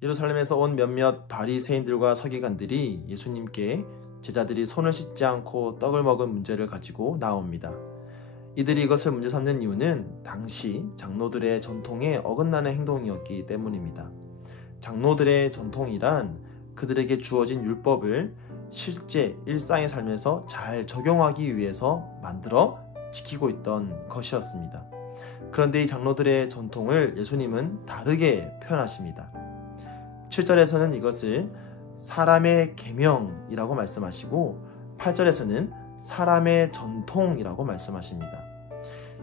예루살렘에서 온 몇몇 바리새인들과 서기관들이 예수님께 제자들이 손을 씻지 않고 떡을 먹은 문제를 가지고 나옵니다. 이들이 이것을 문제 삼는 이유는 당시 장로들의 전통에 어긋나는 행동이었기 때문입니다. 장로들의 전통이란 그들에게 주어진 율법을 실제 일상의 삶에서 잘 적용하기 위해서 만들어 지키고 있던 것이었습니다. 그런데 이 장로들의 전통을 예수님은 다르게 표현하십니다. 7절에서는 이것을 사람의 계명이라고 말씀하시고 8절에서는 사람의 전통이라고 말씀하십니다.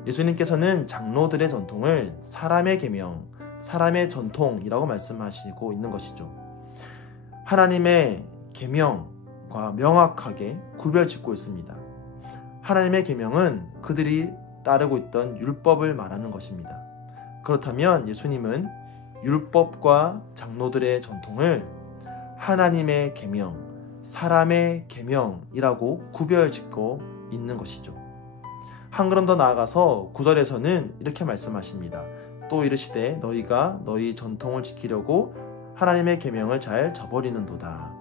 예수님께서는 장로들의 전통을 사람의 계명, 사람의 전통이라고 말씀하시고 있는 것이죠. 하나님의 계명과 명확하게 구별짓고 있습니다. 하나님의 계명은 그들이 따르고 있던 율법을 말하는 것입니다. 그렇다면 예수님은 율법과 장로들의 전통을 하나님의 계명, 사람의 계명이라고 구별짓고 있는 것이죠. 한 걸음 더 나아가서 9절에서는 이렇게 말씀하십니다. 또 이르시되 너희가 너희 전통을 지키려고 하나님의 계명을 잘 저버리는도다.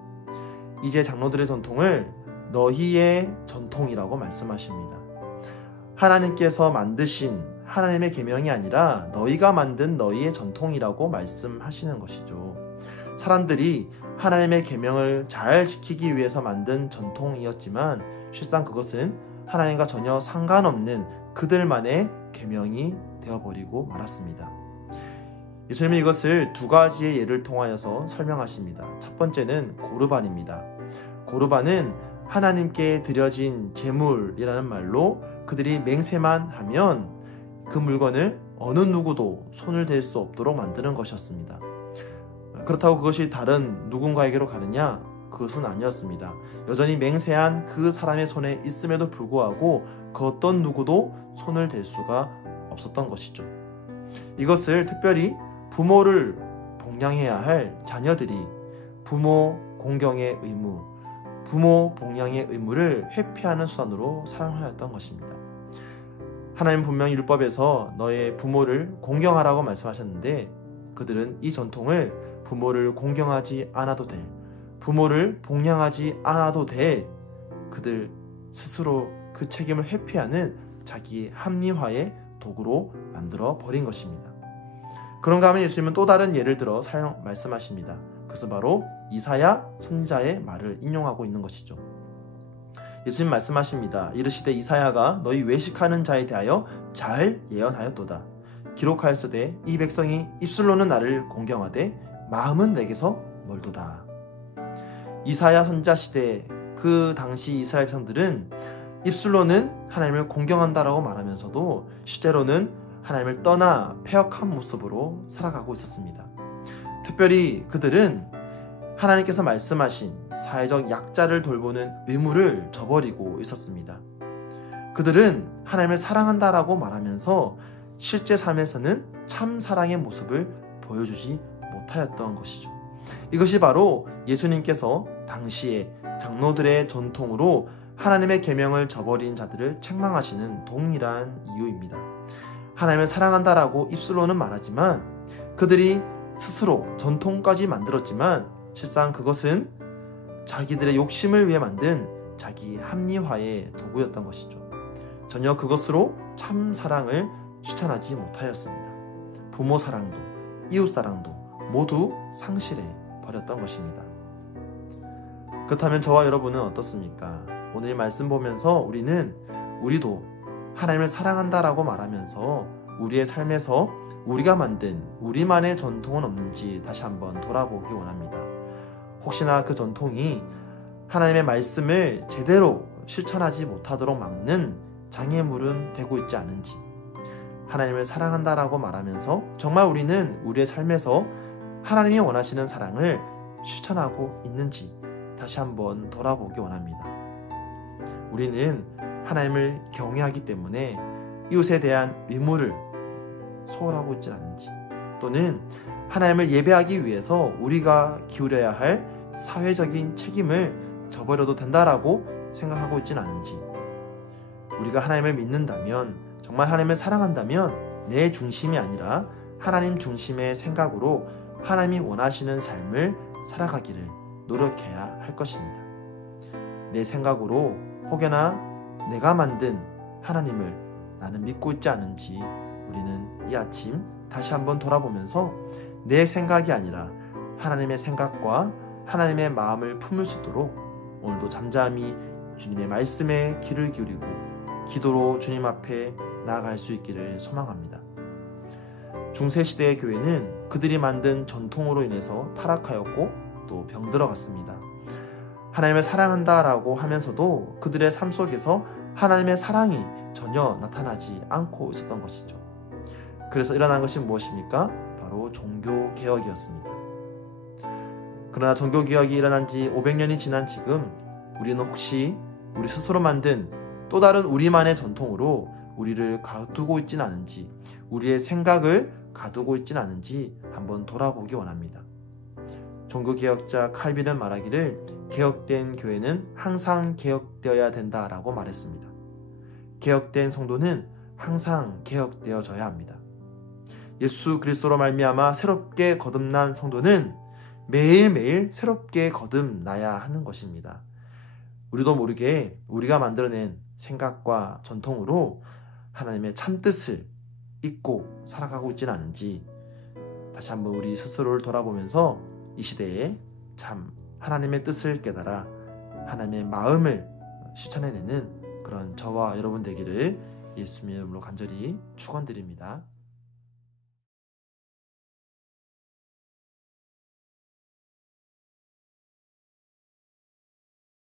이제 장로들의 전통을 너희의 전통이라고 말씀하십니다. 하나님께서 만드신 하나님의 계명이 아니라 너희가 만든 너희의 전통이라고 말씀하시는 것이죠. 사람들이 하나님의 계명을 잘 지키기 위해서 만든 전통이었지만 실상 그것은 하나님과 전혀 상관없는 그들만의 계명이 되어버리고 말았습니다. 예수님은 이것을 두 가지의 예를 통하여서 설명하십니다. 첫 번째는 고르반입니다. 고르반은 하나님께 드려진 제물이라는 말로 그들이 맹세만 하면 그 물건을 어느 누구도 손을 댈 수 없도록 만드는 것이었습니다. 그렇다고 그것이 다른 누군가에게로 가느냐? 그것은 아니었습니다. 여전히 맹세한 그 사람의 손에 있음에도 불구하고 그 어떤 누구도 손을 댈 수가 없었던 것이죠. 이것을 특별히 부모를 봉양해야 할 자녀들이 부모 공경의 의무, 부모 봉양의 의무를 회피하는 수단으로 사용하였던 것입니다. 하나님 분명히 율법에서 너의 부모를 공경하라고 말씀하셨는데 그들은 이 전통을 부모를 공경하지 않아도 될, 부모를 봉양하지 않아도 될 그들 스스로 그 책임을 회피하는 자기 합리화의 도구로 만들어 버린 것입니다. 그런가 하면 예수님은 또 다른 예를 들어 말씀하십니다. 그것은 바로 이사야 선지자의 말을 인용하고 있는 것이죠. 예수님 말씀하십니다. 이르시되 이사야가 너희 외식하는 자에 대하여 잘 예언하였도다. 기록하였으되 이 백성이 입술로는 나를 공경하되 마음은 내게서 멀도다. 이사야 선지자 시대 그 당시 이스라엘 백성들은 입술로는 하나님을 공경한다라고 말하면서도 실제로는 하나님을 떠나 패역한 모습으로 살아가고 있었습니다. 특별히 그들은 하나님께서 말씀하신 사회적 약자를 돌보는 의무를 저버리고 있었습니다. 그들은 하나님을 사랑한다라고 말하면서 실제 삶에서는 참 사랑의 모습을 보여주지 못하였던 것이죠. 이것이 바로 예수님께서 당시에 장로들의 전통으로 하나님의 계명을 저버린 자들을 책망하시는 동일한 이유입니다. 하나님을 사랑한다라고 입술로는 말하지만 그들이 스스로 전통까지 만들었지만 실상 그것은 자기들의 욕심을 위해 만든 자기 합리화의 도구였던 것이죠. 전혀 그것으로 참 사랑을 실천하지 못하였습니다. 부모 사랑도 이웃 사랑도 모두 상실해 버렸던 것입니다. 그렇다면 저와 여러분은 어떻습니까? 오늘 말씀 보면서 우리도 하나님을 사랑한다라고 말하면서 우리의 삶에서 우리가 만든 우리만의 전통은 없는지 다시 한번 돌아보기 원합니다. 혹시나 그 전통이 하나님의 말씀을 제대로 실천하지 못하도록 막는 장애물은 되고 있지 않은지, 하나님을 사랑한다라고 말하면서 정말 우리는 우리의 삶에서 하나님이 원하시는 사랑을 실천하고 있는지 다시 한번 돌아보기 원합니다. 우리는 하나님을 경외하기 때문에 이웃에 대한 의무를 소홀하고 있지 않은지, 또는 하나님을 예배하기 위해서 우리가 기울여야 할 사회적인 책임을 저버려도 된다라고 생각하고 있지는 않은지, 우리가 하나님을 믿는다면, 정말 하나님을 사랑한다면 내 중심이 아니라 하나님 중심의 생각으로 하나님이 원하시는 삶을 살아가기를 노력해야 할 것입니다. 내 생각으로 혹여나 내가 만든 하나님을 나는 믿고 있지 않은지 우리는 이 아침 다시 한번 돌아보면서 내 생각이 아니라 하나님의 생각과 하나님의 마음을 품을 수 있도록 오늘도 잠잠히 주님의 말씀에 귀를 기울이고 기도로 주님 앞에 나아갈 수 있기를 소망합니다. 중세시대의 교회는 그들이 만든 전통으로 인해서 타락하였고 또 병들어갔습니다. 하나님을 사랑한다라고 하면서도 그들의 삶 속에서 하나님의 사랑이 전혀 나타나지 않고 있었던 것이죠. 그래서 일어난 것이 무엇입니까? 바로 종교개혁이었습니다. 그러나 종교개혁이 일어난 지 500년이 지난 지금 우리는 혹시 우리 스스로 만든 또 다른 우리만의 전통으로 우리를 가두고 있진 않은지, 우리의 생각을 가두고 있진 않은지 한번 돌아보기 원합니다. 종교개혁자 칼빈은 말하기를 개혁된 교회는 항상 개혁되어야 된다라고 말했습니다. 개혁된 성도는 항상 개혁되어져야 합니다. 예수 그리스도로 말미암아 새롭게 거듭난 성도는 매일매일 새롭게 거듭나야 하는 것입니다. 우리도 모르게 우리가 만들어낸 생각과 전통으로 하나님의 참뜻을 잊고 살아가고 있지는 않은지 다시 한번 우리 스스로를 돌아보면서 이 시대에 참 하나님의 뜻을 깨달아 하나님의 마음을 실천해내는 그런 저와 여러분 되기를 예수님의 이름으로 간절히 축원드립니다.